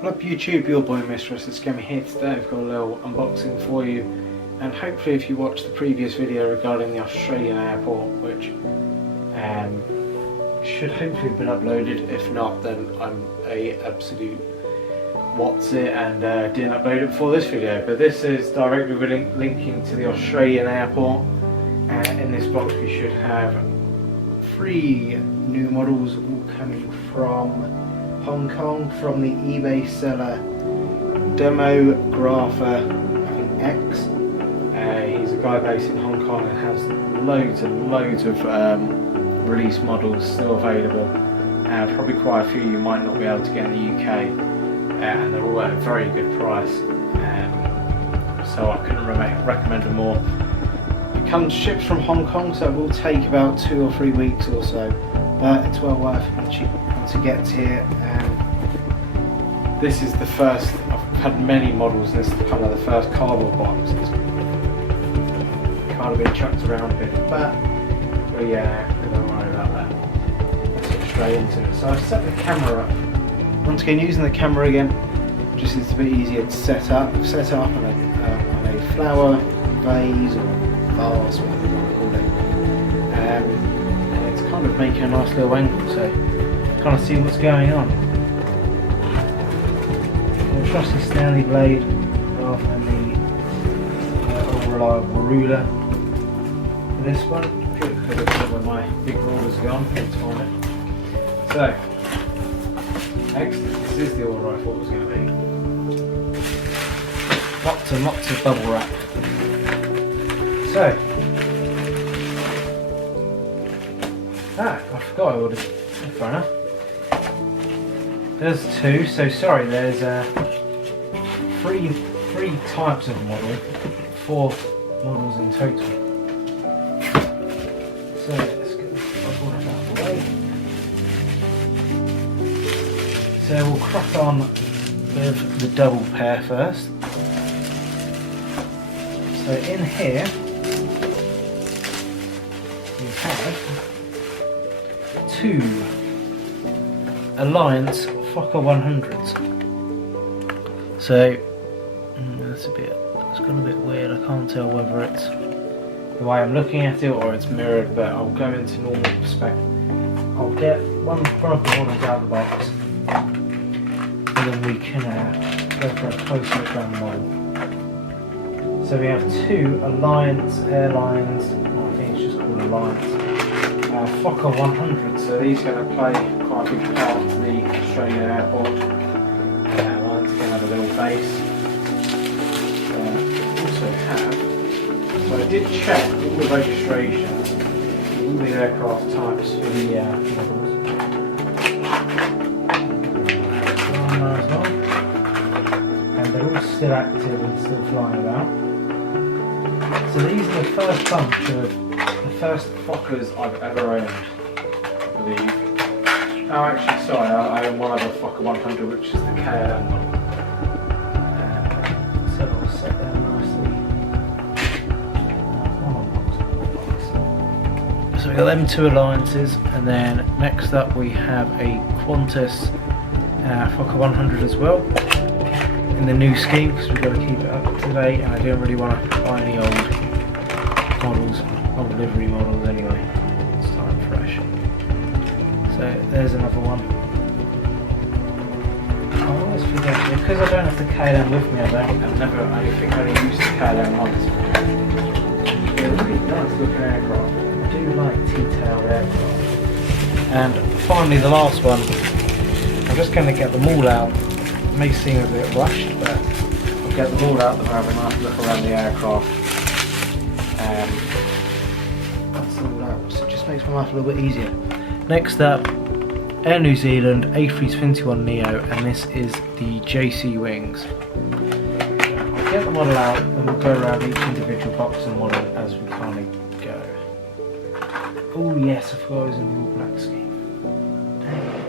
What up YouTube, your boy Mistress is Scammy here. Today I've got a little unboxing for you, and hopefully if you watched the previous video regarding the Australian airport, which should hopefully have been uploaded. If not, then I'm a absolute what's it and didn't upload it before this video. But this is directly linking to the Australian airport. In this box we should have 3 new models all coming from Hong Kong, from the eBay seller Demographer, I think X. He's a guy based in Hong Kong and has loads and loads of release models still available. Probably quite a few you might not be able to get in the UK, and they're all at a very good price. So I couldn't recommend them more. It comes shipped from Hong Kong, so it will take about 2 or 3 weeks or so, but it's well worth it once it gets here. This is the first, I've had many models, and this is kind of the first cardboard box. It's kind of been chucked around a bit, but yeah, don't worry about that. Let's get straight into it. So I've set the camera up. Once again, using the camera again, just is a bit easier to set up. I've set it up on a flower vase or vase, whatever you want to call it. And it's kind of making a nice little angle, so kind of see what's going on. A trusty Stanley blade rather than the all-reliable ruler for this one. Look where my big ruler's gone. So, excellent. This is the order I thought it was going to be. Lots and lots of bubble wrap. So, I forgot I ordered. Fair enough. There's 2, so sorry, there's 3 types of model, 4 models in total. So let's get this bubble wrap out of the way. So we'll crack on with the double pair first. So in here we have 2 Alliance Fokker 100s. So it's gone a bit weird. I can't tell whether it's the way I'm looking at it or it's mirrored, but I'll go into normal perspective. I'll get one of the models out of the box, and then we can go for a close look around the model. So we have 2 Alliance Airlines, well, I think it's just called Alliance, Fokker 100. So these are going to play quite a big part of the Australian airport. Once again, have a little base. Also have, so I did check all the registration, all the aircraft types for the models. And they're all still active and still flying about. So these are the first bunch of the first Fokkers I've ever owned, I believe. Oh, actually, sorry, I own one other Fokker 100, which is the KLM one. So I'll set them nicely. So we've got them 2 Alliances, and then next up we have a Qantas Fokker 100 as well, in the new scheme, because we've got to keep it up to date, and I don't really want to buy any old models, old delivery models anyway. Start fresh. So there's another one. I always forget, because I don't have the KLM with me, I think I only used the KLM once. They're really nice looking aircraft. I do like T-tailed aircraft. And finally the last one, I'm just going to get them all out. It may seem a bit rushed, but I'll get them all out and have a nice look around the aircraft. That's all out, so it just makes my life a little bit easier. Next up, Air New Zealand A321neo, and this is the JC wings. I'll get the model out and we'll go around each individual box and model as we kind of go. Oh yes, I forgot I was in the all black scheme.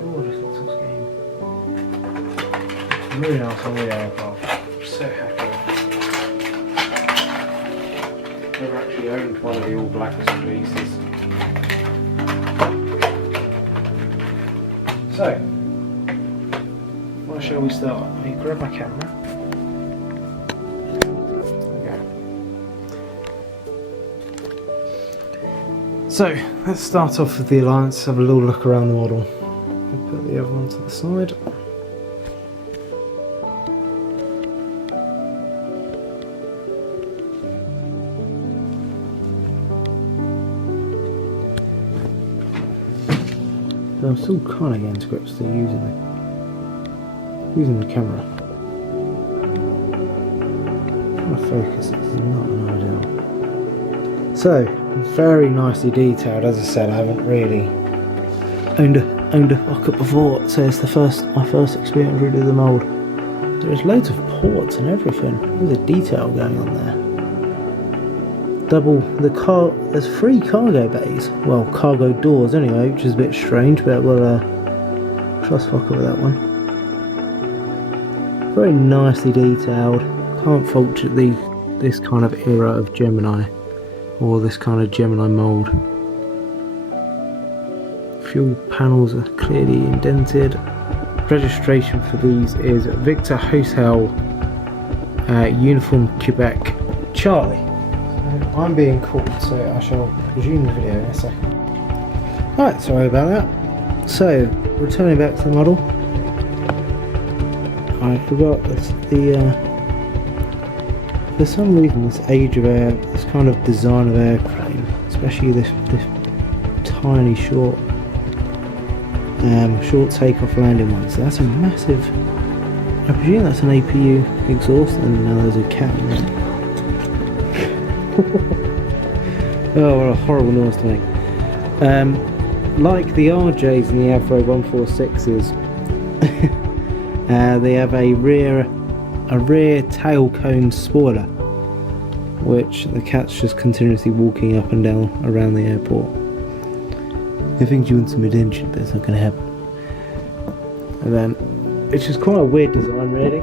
Gorgeous little scheme. Really nice on the aircraft. I'm so happy. Never actually owned one of the all black releases. So, where shall we start? Let me grab my camera. So, let's start off with the Alliance, have a little look around the model. I'll put the other one to the side. So I'm still kind of getting to grips to using the camera. Trying to focus is not an ideal. So, very nicely detailed. As I said, I haven't really owned a rocket before, so it's my first experience really with the mould. There's loads of ports and everything. There's a detail going on there. There's 3 cargo bays. Well, cargo doors anyway, which is a bit strange, but we'll trust fucker with that one. Very nicely detailed. Can't fault this kind of era of Gemini, or this kind of Gemini mould. Fuel panels are clearly indented. Registration for these is Victor Hotel Uniform Quebec Charlie. So I'm being called, so I shall resume the video in a second. Right, sorry about that. So, returning back to the model. I forgot for some reason this age of air, this kind of design of airplane, especially this tiny short takeoff landing one. So that's a massive. I presume that's an APU exhaust, and now there's a cat in there. Oh, what a horrible noise to make. Like the RJs and the Avro 146s, they have a rear tail cone spoiler, which the cat's just continuously walking up and down around the airport. I think you want some attention, but it's not going to happen. And then it's just quite a weird design, really.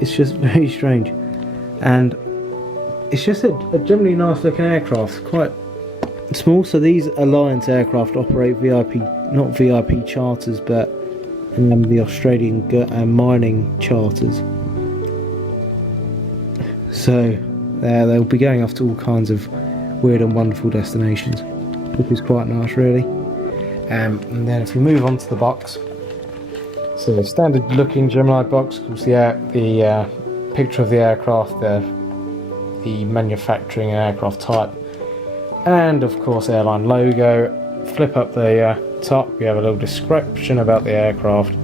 It's just very strange, and it's just a generally nice looking aircraft. Quite small. So these Alliance aircraft operate VIP, not VIP charters, but the Australian mining charters. So they'll be going off to all kinds of weird and wonderful destinations, which is quite nice, really. And then if we move on to the box, so the standard looking Gemini box, of course, the picture of the aircraft, the manufacturing aircraft type, and of course airline logo. Flip up the top, we have a little description about the aircraft,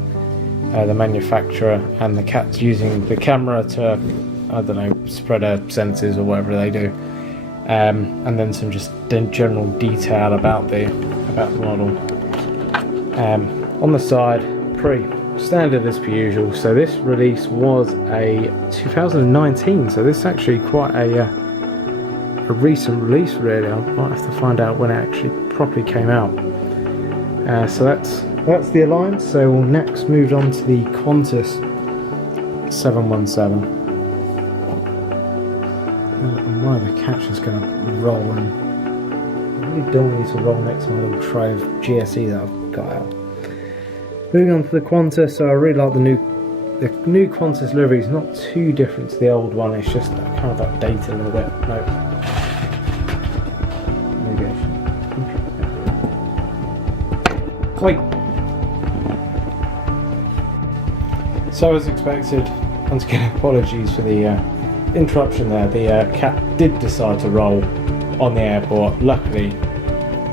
the manufacturer, and the cat's using the camera to, I don't know, spread her senses or whatever they do, and then some just general detail about the model. On the side, pretty standard as per usual. So this release was a 2019, so this is actually quite a recent release, really. I might have to find out when it actually properly came out. So that's the Alliance. So we'll next move on to the Qantas 717. And one of the cat's just going to roll, and I really don't want you to roll next to my little tray of GSE that I've got out. Moving on to the Qantas, so I really like the new Qantas livery. It's not too different to the old one, it's just kind of updated a little bit. No. There you go. So as expected, once again apologies for the interruption there, the cat did decide to roll on the airport, luckily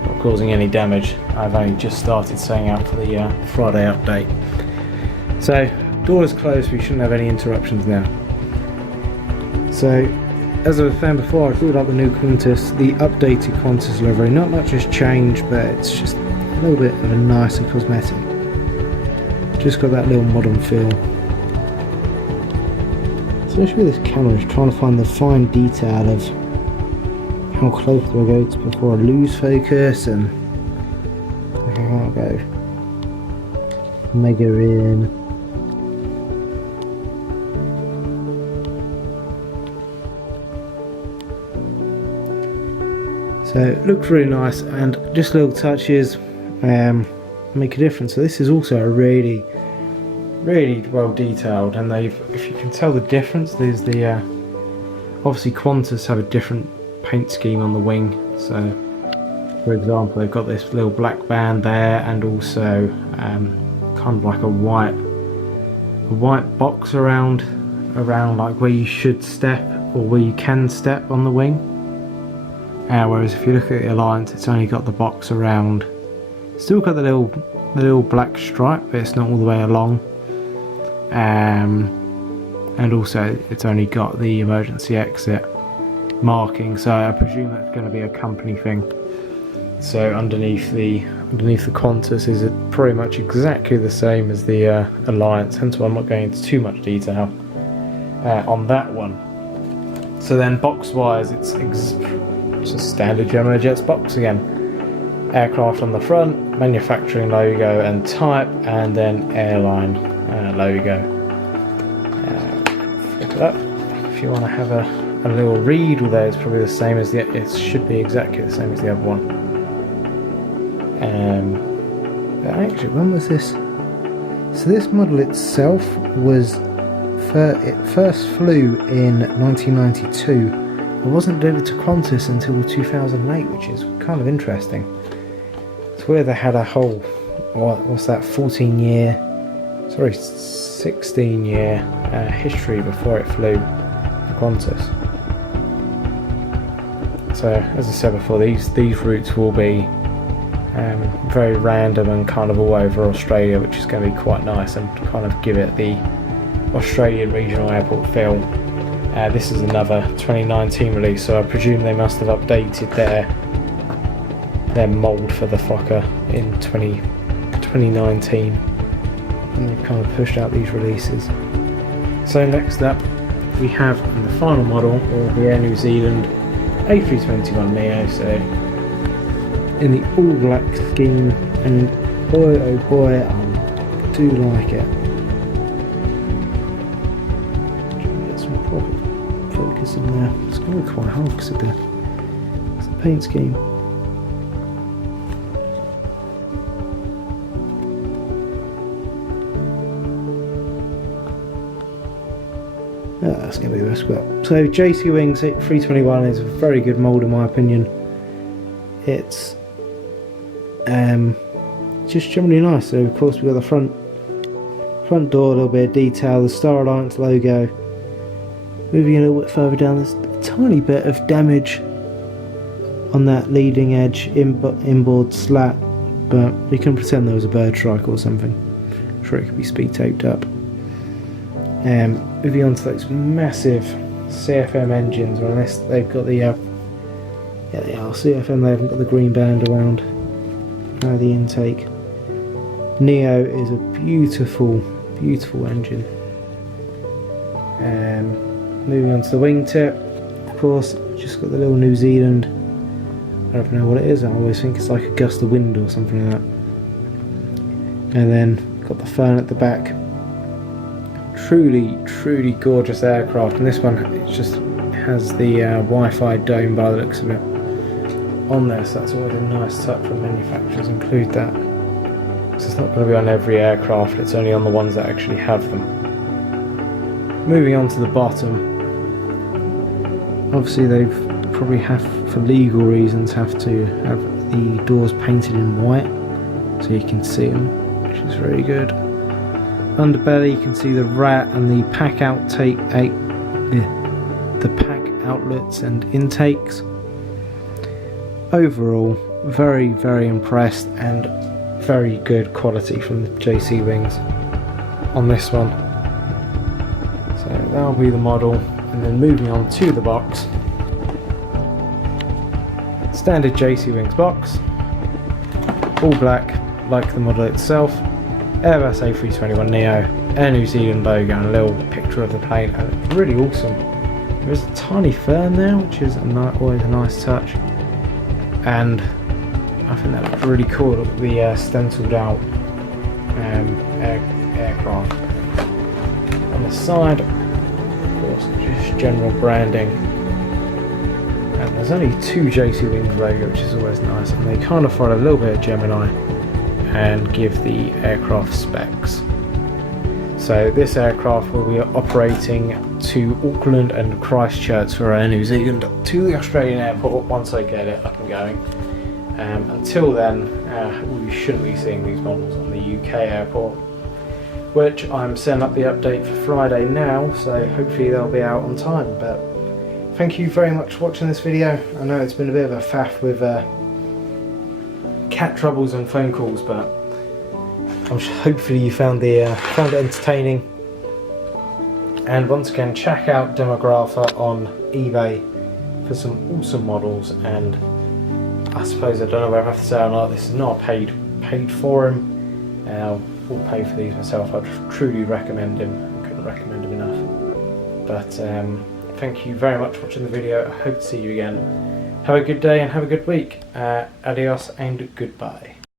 not causing any damage. I've only just started setting out for the Friday update. So, door is closed, we shouldn't have any interruptions now. So, as I was saying before, I really like the new Qantas, the updated Qantas livery. Not much has changed, but it's just a little bit of a nicer cosmetic. Just got that little modern feel. Especially with this camera, is trying to find the fine detail of how close do I go to before I lose focus, and how I go mega in. So So it looks really nice, and just little touches make a difference. So this is also a really well detailed, and if you can tell the difference, there's the obviously Qantas have a different paint scheme on the wing. So for example, they've got this little black band there, and also kind of like a white box around like where you should step or where you can step on the wing. Whereas if you look at the Alliance, it's only got the box around. Still got the little black stripe, but it's not all the way along. And also it's only got the emergency exit marking, so I presume that's going to be a company thing. So underneath the Qantas is pretty much exactly the same as the Alliance, hence why I'm not going into too much detail on that one. So then box wise, it's just standard Gemini Jets box again. Aircraft on the front, manufacturing logo and type, and then airline logo. Flip it up if you want to have a little read, although it's probably the same as it should be exactly the same as the other one. Actually, when was this? So this model itself was it first flew in 1992. It wasn't delivered to Qantas until 2008, which is kind of interesting. It's where they had a whole, what's that, 16-year history before it flew for Qantas. So as I said before, these routes will be very random and kind of all over Australia, which is going to be quite nice and kind of give it the Australian regional airport feel. This is another 2019 release, so I presume they must have updated their mould for the Fokker in 2019, and they've kind of pushed out these releases. So next up we have the final model of the Air New Zealand A321neo, so in the all black scheme, and boy oh boy, I do like it. Get some proper focus in there. It's going to be quite hard because of the paint scheme. That's going to be the best part. So JC Wings 321 is a very good mould in my opinion. It's just generally nice. So of course we've got the front door, a little bit of detail, the Star Alliance logo. Moving a little bit further down, there's a tiny bit of damage on that leading edge inboard slat, but you can pretend there was a bird strike or something. I'm sure it could be speed taped up. Moving on to those massive CFM engines. On this, they've got the yeah, they are CFM. They haven't got the green band around the intake. Neo is a beautiful engine. Moving on to the wingtip, of course, just got the little New Zealand. I don't know what it is. I always think it's like a gust of wind or something like that. And then got the fern at the back. Truly gorgeous aircraft, and this one it just has the Wi-Fi dome by the looks of it on there, so that's always a nice touch when manufacturers include that. So it's not going to be on every aircraft, it's only on the ones that actually have them. Moving on to the bottom, obviously they've probably for legal reasons have to have the doors painted in white so you can see them, which is very good. Underbelly, you can see the rat and the pack outlets and intakes. Overall, very impressed, and very good quality from the JC Wings on this one. So that'll be the model, and then moving on to the box. Standard JC Wings box, all black like the model itself. Airbus A321neo, Air New Zealand logo, and a little picture of the plane, and it's really awesome. There is a tiny fern there, which is always a nice touch, and I think that looks really cool. Look at the stenciled out aircraft. On the side, of course, just general branding. And there's only 2 JC Wings logo, which is always nice, and they kind of follow a little bit of Gemini and give the aircraft specs. So this aircraft will be operating to Auckland and Christchurch for Air New Zealand to the Australian airport once I get it up and going. Until then, we shouldn't be seeing these models on the UK airport, which I'm setting up the update for Friday now, so hopefully they'll be out on time. But thank you very much for watching this video. I know it's been a bit of a faff with cat troubles and phone calls, but hopefully you found it entertaining. And once again, check out Demographer on eBay for some awesome models. And I suppose, I don't know whether I have to say or not, this is not a paid forum. I will pay for these myself. I truly recommend him. I couldn't recommend him enough. But thank you very much for watching the video. I hope to see you again. Have a good day and have a good week. Adios and goodbye.